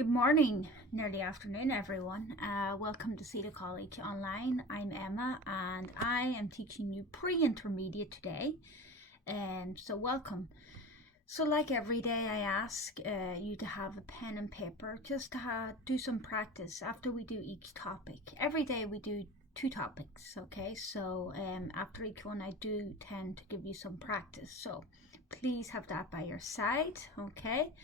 Good morning, nearly afternoon, everyone. Welcome to SEDA College Online. I'm Emma and I am teaching you pre-intermediate today. So welcome. So like every day I ask you to have a pen and paper just to do some practice after we do each topic. Every day we do 2 topics, okay? So after each one I do tend to give you some practice. So please have that by your side, okay?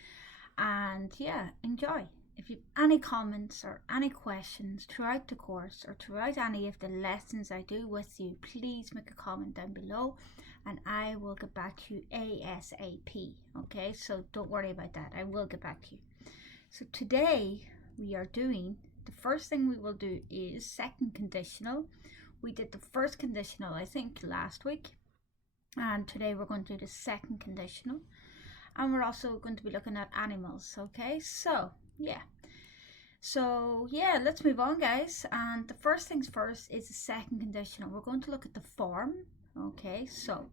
And yeah, enjoy. If you have any comments or any questions throughout the course or throughout any of the lessons I do with you, please make a comment down below and I will get back to you ASAP. Okay, so don't worry about that. I will get back to you. So today we are doing, the first thing we will do is second conditional. We did the first conditional, I think, last week. And today we're going to do the second conditional. And we're also going to be looking at animals, okay? So yeah, let's move on, guys. And the first things first is the second conditional. We're going to look at the form, okay? So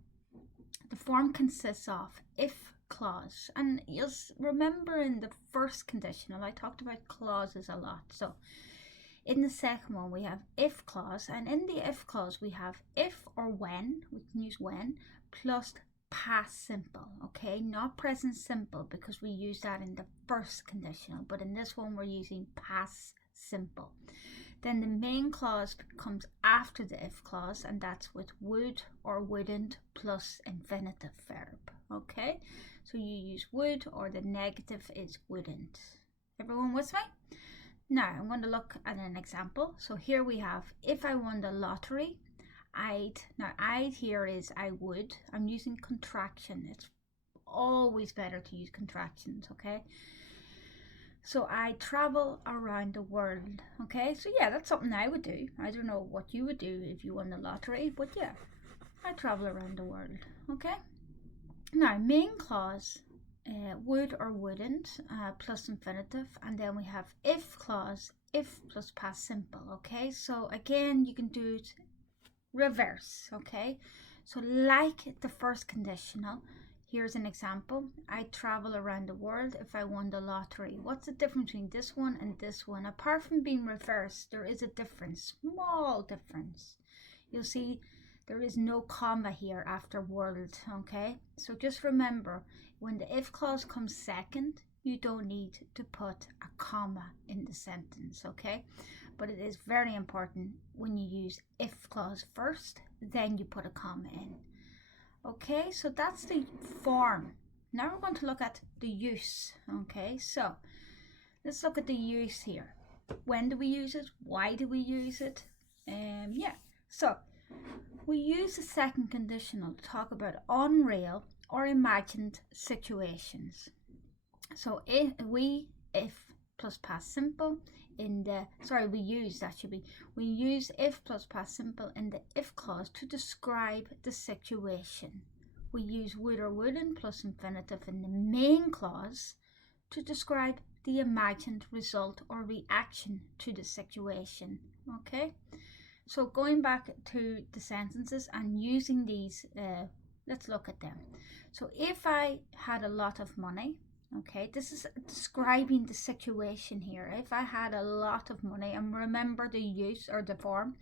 the form consists of if clause, and you'll remember in the first conditional I talked about clauses a lot. So in the second one we have if clause, and in the if clause we have if or when. We can use when plus past simple, okay? Not present simple because we use that in the first conditional, but in this one we're using past simple. Then the main clause comes after the if clause, and that's with would or wouldn't plus infinitive verb, okay? So you use would, or the negative is wouldn't. Everyone with me? Now I'm going to look at an example. So here we have, if I won the lottery, I'd here is I would. I'm using contraction. It's always better to use contractions, okay? So I travel around the world, okay? So yeah, that's something I would do. I don't know what you would do if you won the lottery, but yeah, I travel around the world, okay? Now, main clause, would or wouldn't, plus infinitive, and then we have if clause, if plus past simple, okay? So again, you can do it reverse, okay? So like the first conditional, here's an example. I travel around the world if I won the lottery. What's the difference between this one and this one? Apart from being reversed, there is a difference, small difference. You'll see there is no comma here after world, okay? So just remember, when the if clause comes second, you don't need to put a comma in the sentence, okay? But it is very important when you use if clause first, then you put a comma in. Okay, so that's the form. Now we're going to look at the use, okay? So let's look at the use here. When do we use it? Why do we use it? So we use the second conditional to talk about unreal or imagined situations. So if plus past simple we use if plus past simple in the if clause to describe the situation. We use would or wouldn't plus infinitive in the main clause to describe the imagined result or reaction to the situation, okay? So going back to the sentences and using these, let's look at them. So if I had a lot of money, okay, this is describing the situation here. If I had a lot of money, and remember the use or the form,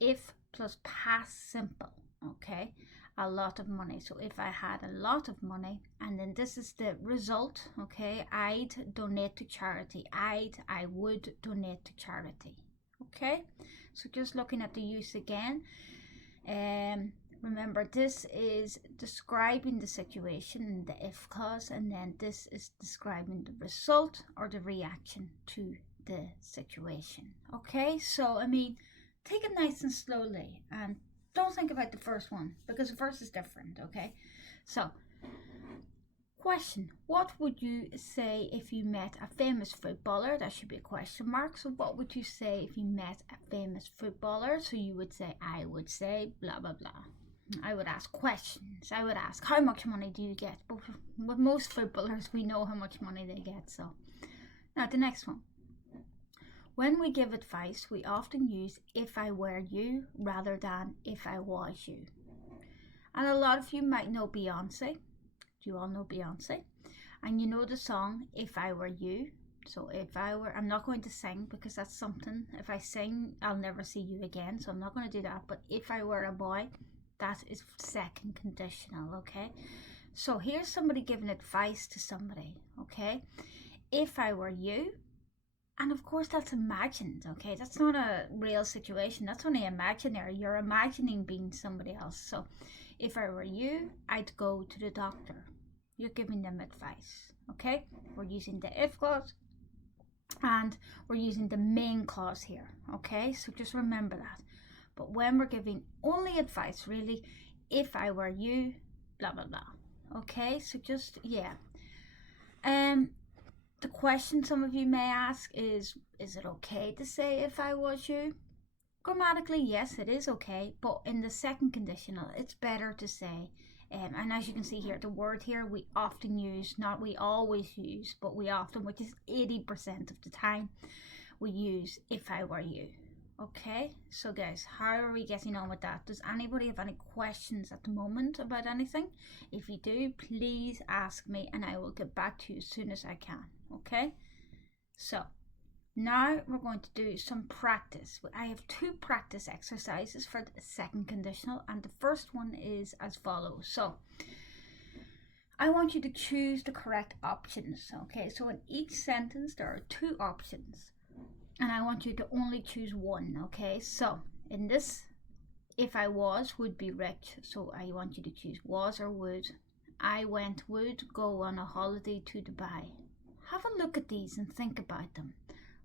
if plus past simple, okay, a lot of money. So if I had a lot of money, and then this is the result, okay, I'd donate to charity. I would donate to charity, okay? So just looking at the use again, remember, this is describing the situation in the if clause, and then this is describing the result or the reaction to the situation. Okay, so I mean, take it nice and slowly and don't think about the first one because the first is different, okay? So, question, what would you say if you met a famous footballer? That should be a question mark. So what would you say if you met a famous footballer? So you would say, I would say blah blah blah. I would ask questions. I would ask, how much money do you get? But with most footballers, we know how much money they get. So now the next one. When we give advice, we often use if I were you rather than if I was you. And a lot of you might know Beyonce. Do you all know Beyonce? And you know the song If I Were You. So if I were, I'm not going to sing because that's something, if I sing, I'll never see you again. So I'm not going to do that. But if I were a boy, that is second conditional, okay? So here's somebody giving advice to somebody, okay? If I were you, and of course that's imagined, okay? That's not a real situation. That's only imaginary. You're imagining being somebody else. So if I were you, I'd go to the doctor. You're giving them advice, okay? We're using the if clause and we're using the main clause here, okay? So just remember that. But when we're giving only advice, really, if I were you, blah, blah, blah. Okay, so just, yeah. The question some of you may ask is it okay to say if I was you? Grammatically, yes, it is okay. But in the second conditional, it's better to say, and as you can see here, the word here we often use, not we always use, but we often, which is 80% of the time, we use if I were you. Okay, so guys, how are we getting on with that? Does anybody have any questions at the moment about anything? If you do, please ask me and I will get back to you as soon as I can. Okay, so now we're going to do some practice. I have 2 practice exercises for the second conditional, and the first one is as follows. So I want you to choose the correct options. Okay, so in each sentence there are 2 options, and I want you to only choose one. Okay, so in this, if I was would be rich, so I want you to choose was or would. I would go on a holiday to Dubai. Have a look at these and think about them.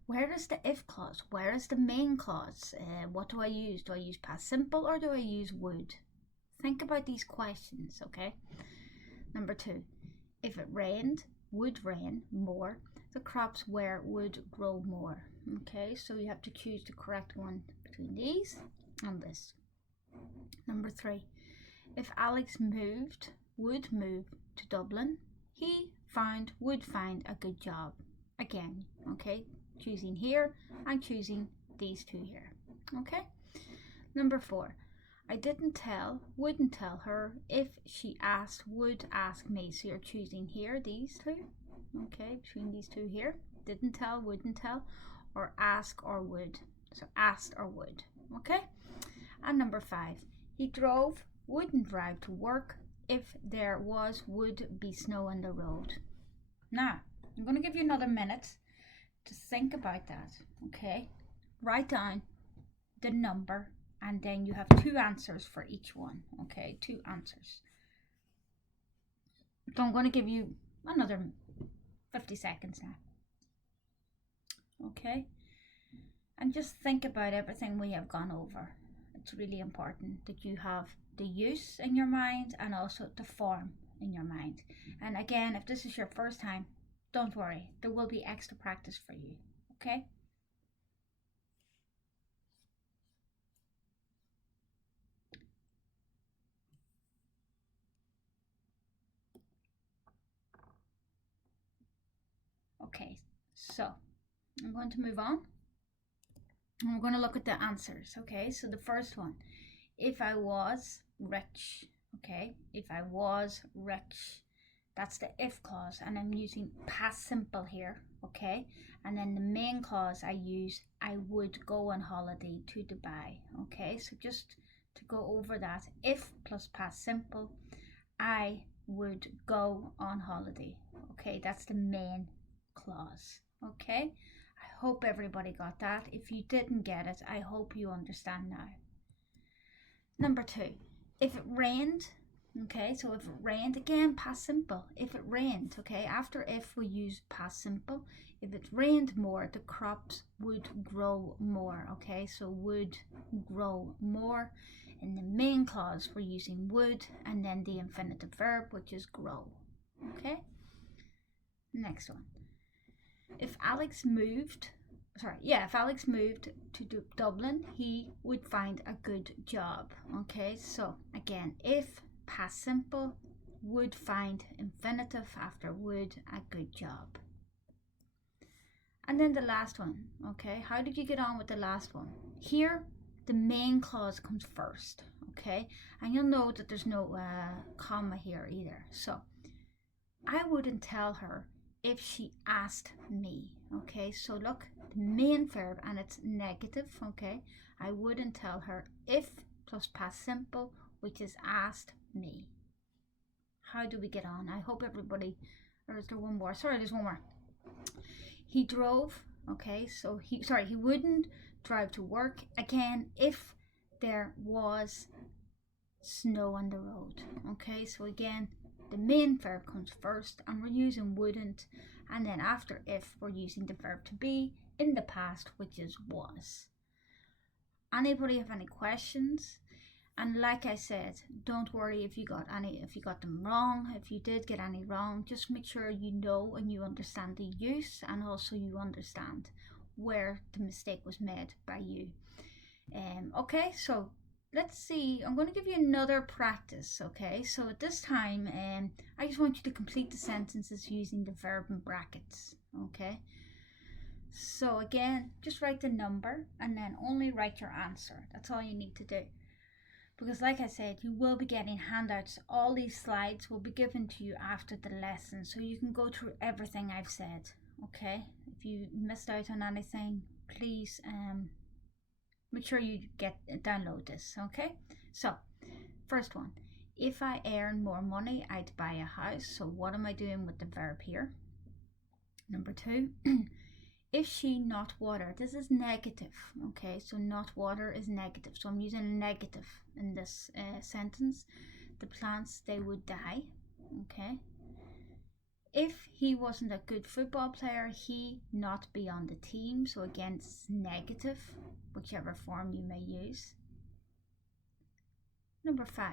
Where is the if clause? Where is the main clause? What do I use? Do I use past simple or do I use would? Think about these questions, okay? Number 2, if it rained, would rain more. The crops would grow more. Okay, so you have to choose the correct one between these and this. Number 3, if Alex would move to Dublin, he would find a good job. Again, okay, choosing here and choosing these 2 here. Okay. Number 4, I wouldn't tell her. If she asked, would ask me. So you're choosing here these 2. Okay, between these 2 here. Didn't tell, wouldn't tell, or ask or would. So asked or would. Okay. And number 5, he wouldn't drive to work. If there would be snow on the road. Now, I'm going to give you another minute to think about that, okay? Write down the number and then you have 2 answers for each one, okay? 2 answers. So I'm going to give you another 50 seconds now, okay? And just think about everything we have gone over. It's really important that you have the use in your mind and also the form in your mind. And again, if this is your first time, don't worry, there will be extra practice for you, okay? Okay, so I'm going to move on. And we're going to look at the answers, okay? So the first one, if I was rich, okay? If I was rich, that's the if clause, and I'm using past simple here, okay? And then the main clause I use, I would go on holiday to Dubai, okay? So just to go over that, if plus past simple, I would go on holiday, okay? That's the main clause, okay? I hope everybody got that. If you didn't get it, I hope you understand now. Number 2, if it rained, okay, so if it rained, again, past simple. If it rained, okay, after if we use past simple. If it rained more, the crops would grow more, okay, so would grow more. In the main clause, we're using would and then the infinitive verb, which is grow, okay. Next one. If Alex moved to Dublin, he would find a good job. Okay, so again, if past simple, would find infinitive after would, a good job. And then the last one, okay, how did you get on with the last one? Here, the main clause comes first, okay, and you'll know that there's no comma here either. So I wouldn't tell her if she asked me. Okay, so look, the main verb and it's negative. Okay, I wouldn't tell her if plus past simple, which is asked me. How do we get on? I hope everybody, or is there one more? Sorry, there's one more. He drove. Okay, so he wouldn't drive to work again if there was snow on the road. Okay, so again, the main verb comes first and we're using wouldn't, and then after if we're using the verb to be in the past, which is was. Anybody have any questions? And like I said, don't worry if you got them wrong. If you did get any wrong, just make sure you know and you understand the use, and also you understand where the mistake was made by you. Okay, so let's see. I'm going to give you another practice. Okay, so at this time, I just want you to complete the sentences using the verb in brackets. Okay, so again, just write the number and then only write your answer. That's all you need to do. Because like I said, you will be getting handouts. All these slides will be given to you after the lesson, so you can go through everything I've said. Okay, if you missed out on anything, please make sure you download this. Okay, so first one, if I earn more money, I'd buy a house. So what am I doing with the verb here? Number 2, if she not water, this is negative. Okay, so not water is negative, so I'm using a negative in this sentence. The plants, they would die. Okay, if he wasn't a good football player, he not be on the team. So again, it's negative, whichever form you may use. Number 5,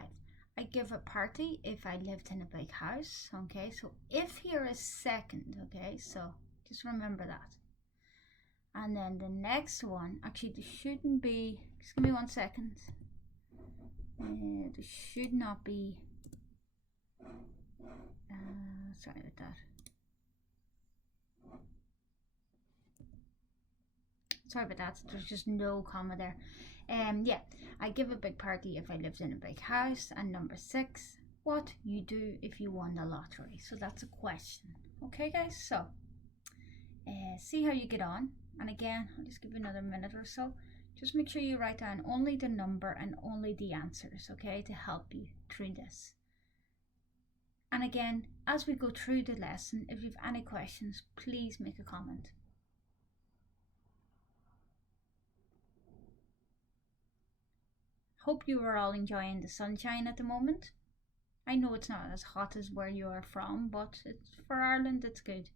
I give a party if I lived in a big house. Okay, so if here is second. Okay, so just remember that. And then the next one, actually there shouldn't be, just give me 1 second. There should not be, sorry about that. Sorry about that, there's just no comma there. Yeah, I give a big party if I lived in a big house. And number 6, what you do if you won the lottery. So that's a question. Okay guys, so see how you get on. And again, I'll just give you another minute or so. Just make sure you write down only the number and only the answers, okay, to help you through this. And again, as we go through the lesson, if you have any questions, please make a comment. Hope you are all enjoying the sunshine at the moment. I know it's not as hot as where you are from, but for Ireland, it's good.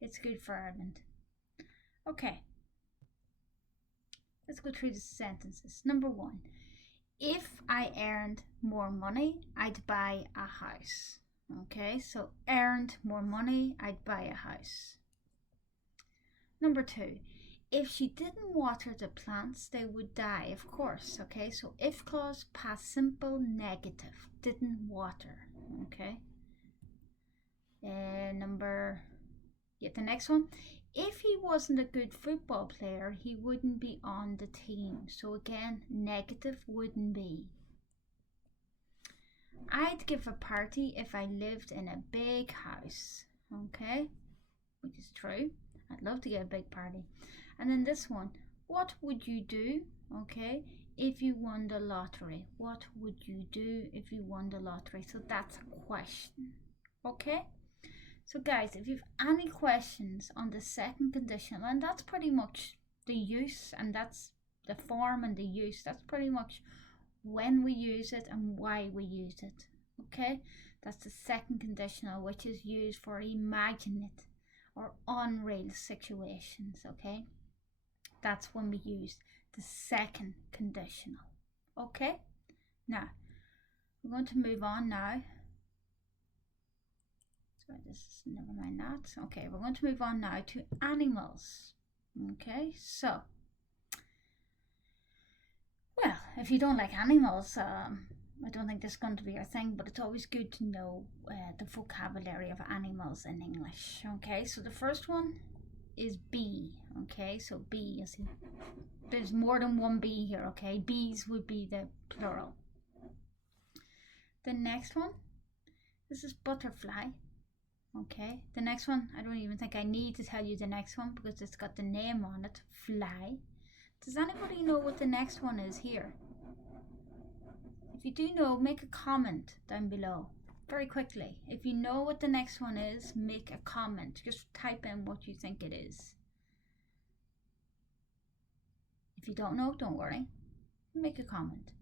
It's good for Ireland. Okay, let's go through the sentences. Number 1, if I earned more money, I'd buy a house. Okay, so earned more money, I'd buy a house. Number 2, if she didn't water the plants, they would die, of course. Okay, so if clause, past simple, negative, didn't water. Okay, the next one, if he wasn't a good football player, he wouldn't be on the team. So again, negative, wouldn't be. I'd give a party if I lived in a big house. Okay, which is true. I'd love to get a big party. And then this one, what would you do, okay, if you won the lottery? What would you do if you won the lottery? So that's a question. Okay, so guys, if you have any questions on the second conditional, and that's pretty much the use, and that's the form and the use, that's pretty much when we use it and why we use it. Okay, that's the second conditional, which is used for imaginate or unreal situations. Okay, that's when we use the second conditional. Okay, now we're going to move on now. So never mind that. Okay, we're going to move on now to animals. Okay, so, well, if you don't like animals, I don't think this is going to be your thing, but it's always good to know the vocabulary of animals in English. Okay, so the first one is bee. Okay, so bee, you see, there's more than one bee here. Okay, bees would be the plural. The next one, this is butterfly. Okay, the next one, I don't even think I need to tell you the next one because it's got the name on it, fly. Does anybody know what the next one is here? If you do know, make a comment down below very quickly. If you know what the next one is, make a comment. Just type in what you think it is. If you don't know, don't worry. Make a comment.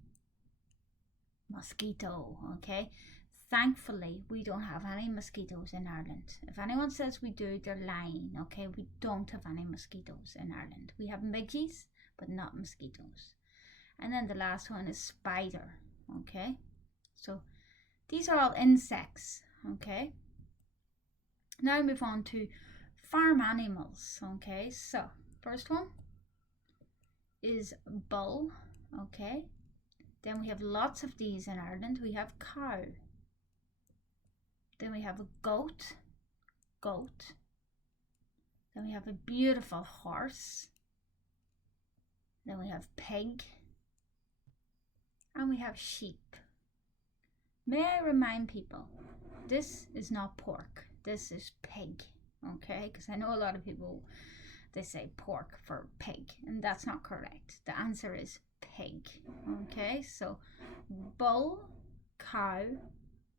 Mosquito, okay? Thankfully, we don't have any mosquitoes in Ireland. If anyone says we do, they're lying, okay? We don't have any mosquitoes in Ireland. We have midges, but not mosquitoes. And then the last one is spider, okay? So these are all insects, okay? Now move on to farm animals, okay? So first one is bull, okay? Then we have lots of these in Ireland. We have cow. Then we have a goat. Then we have a beautiful horse. Then we have pig. And we have sheep. May I remind people, this is not pork. This is pig, okay? Because I know a lot of people, they say pork for pig, and that's not correct. The answer is pig, okay? So bull, cow,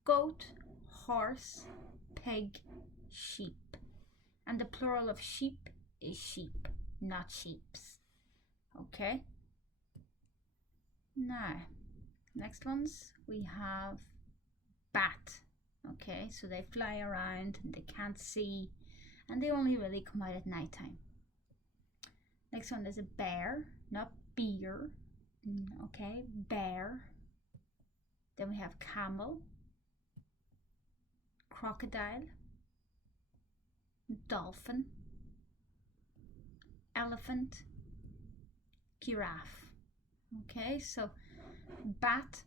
goat, horse, pig, sheep. And the plural of sheep is sheep, not sheeps, okay? Now, next ones, we have bat, okay? So they fly around and they can't see, and they only really come out at night time. Next one is a bear, not beer, okay? Bear. Then we have camel, crocodile, dolphin, elephant, giraffe. Okay, so bat,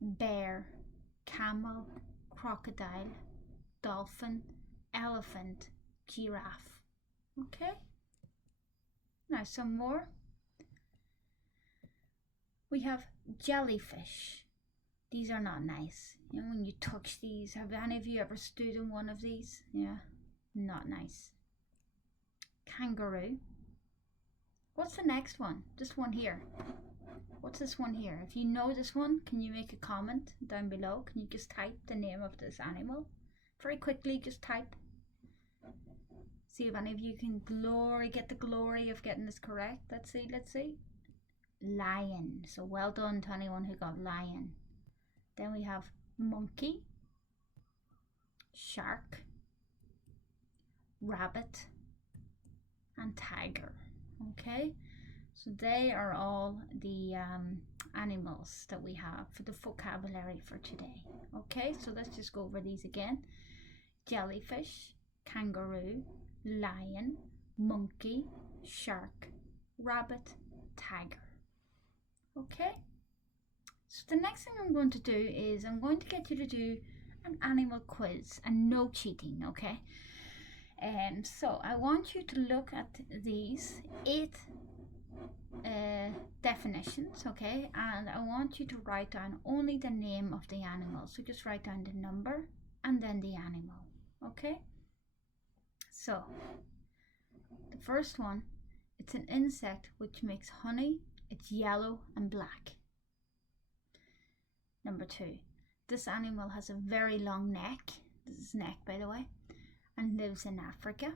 bear, camel, crocodile, dolphin, elephant, giraffe. Okay, now some more. We have jellyfish. These are not nice. You know, when you touch these, have any of you ever stood in one of these? Yeah, not nice. Kangaroo. What's the next one? This one here. What's this one here? If you know this one, can you make a comment down below? Can you just type the name of this animal? Very quickly, just type. See if any of you can get the glory of getting this correct. Let's see. Lion. So well done to anyone who got lion. Then we have monkey, shark, rabbit, and tiger. Okay, so they are all the animals that we have for the vocabulary for today. Okay, so let's just go over these again. Jellyfish, kangaroo, lion, monkey, shark, rabbit, tiger. Okay, so the next thing I'm going to do is I'm going to get you to do an animal quiz, and no cheating, okay? So I want you to look at these 8 definitions, okay? And I want you to write down only the name of the animal. So just write down the number and then the animal, okay? So the first one, it's an insect which makes honey. It's yellow and black. Number 2, this animal has a very long neck. This is neck, by the way, and lives in Africa.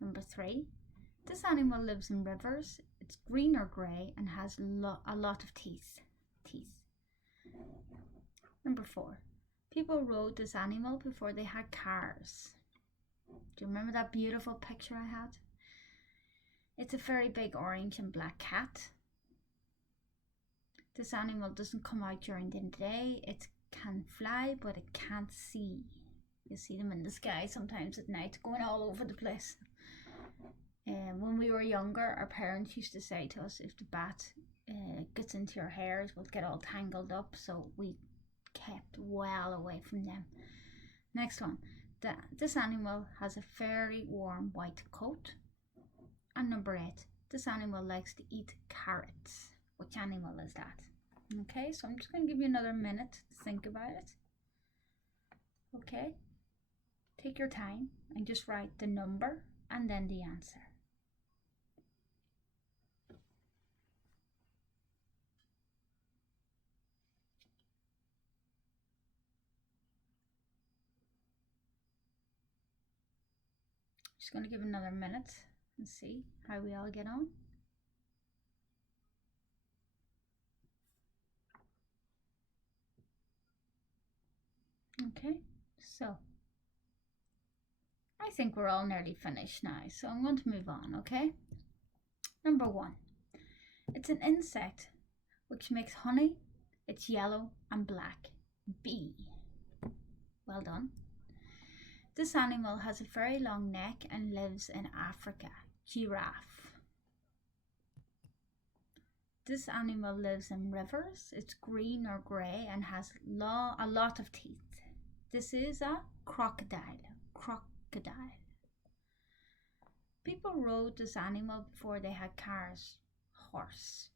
Number 3, this animal lives in rivers. It's green or grey and has a lot of teeth. Number 4, people rode this animal before they had cars. Do you remember that beautiful picture I had? It's a very big orange and black cat. This animal doesn't come out during the day. It can fly, but it can't see. You see them in the sky sometimes at night, going all over the place. When we were younger, our parents used to say to us, if the bat gets into your hairs, we'll get all tangled up. So we kept well away from them. Next one. This animal has a very warm white coat. And number 8. This animal likes to eat carrots. Which animal is that? Okay, so I'm just going to give you another minute to think about it. Okay. Take your time and just write the number and then the answer. Just going to give another minute and see how we all get on. Okay, so I think we're all nearly finished now, so I'm going to move on, okay? Number 1. It's an insect which makes honey. It's yellow and black. Bee. Well done. This animal has a very long neck and lives in Africa. Giraffe. This animal lives in rivers. It's green or grey and has a lot of teeth. This is a crocodile. Crocodile. People rode this animal before they had cars. Horse.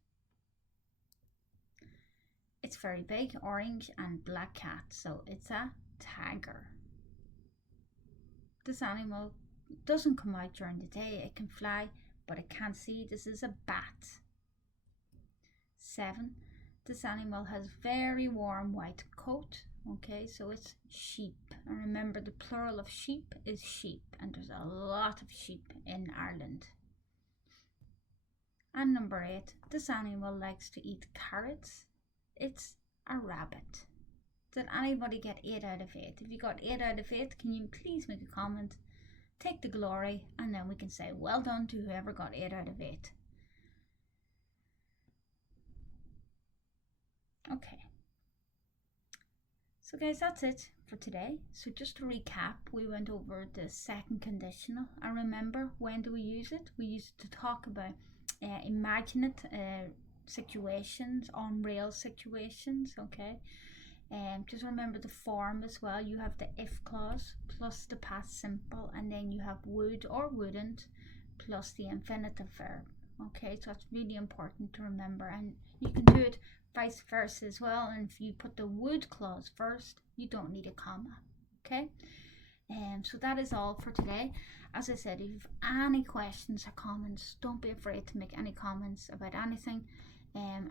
It's very big, orange and black cat, so it's a tiger. This animal doesn't come out during the day. It can fly, but it can't see. This is a bat. 7. This animal has very warm white coat. Okay, so it's sheep. And remember, the plural of sheep is sheep, and there's a lot of sheep in Ireland. And number 8, this animal likes to eat carrots. It's a rabbit. Did anybody get 8 out of 8? If you got 8 out of 8, can you please make a comment? Take the glory, and then we can say well done to whoever got 8 out of 8. Okay. So guys, that's it for today. So just to recap, we went over the second conditional. And remember, when do we use it? We use it to talk about imaginative situations, unreal situations, okay? Just remember the form as well. You have the if clause plus the past simple, and then you have would or wouldn't plus the infinitive verb. Okay, so that's really important to remember, and you can do it vice versa as well. And if you put the would clause first, you don't need a comma. Okay, so that is all for today. As I said, if you have any questions or comments, don't be afraid to make any comments about anything.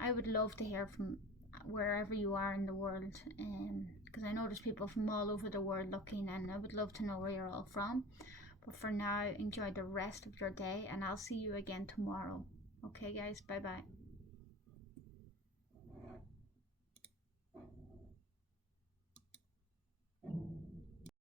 I would love to hear from wherever you are in the world, because I know there's people from all over the world looking, and I would love to know where you're all from. But for now, enjoy the rest of your day, and I'll see you again tomorrow. Okay guys, bye bye.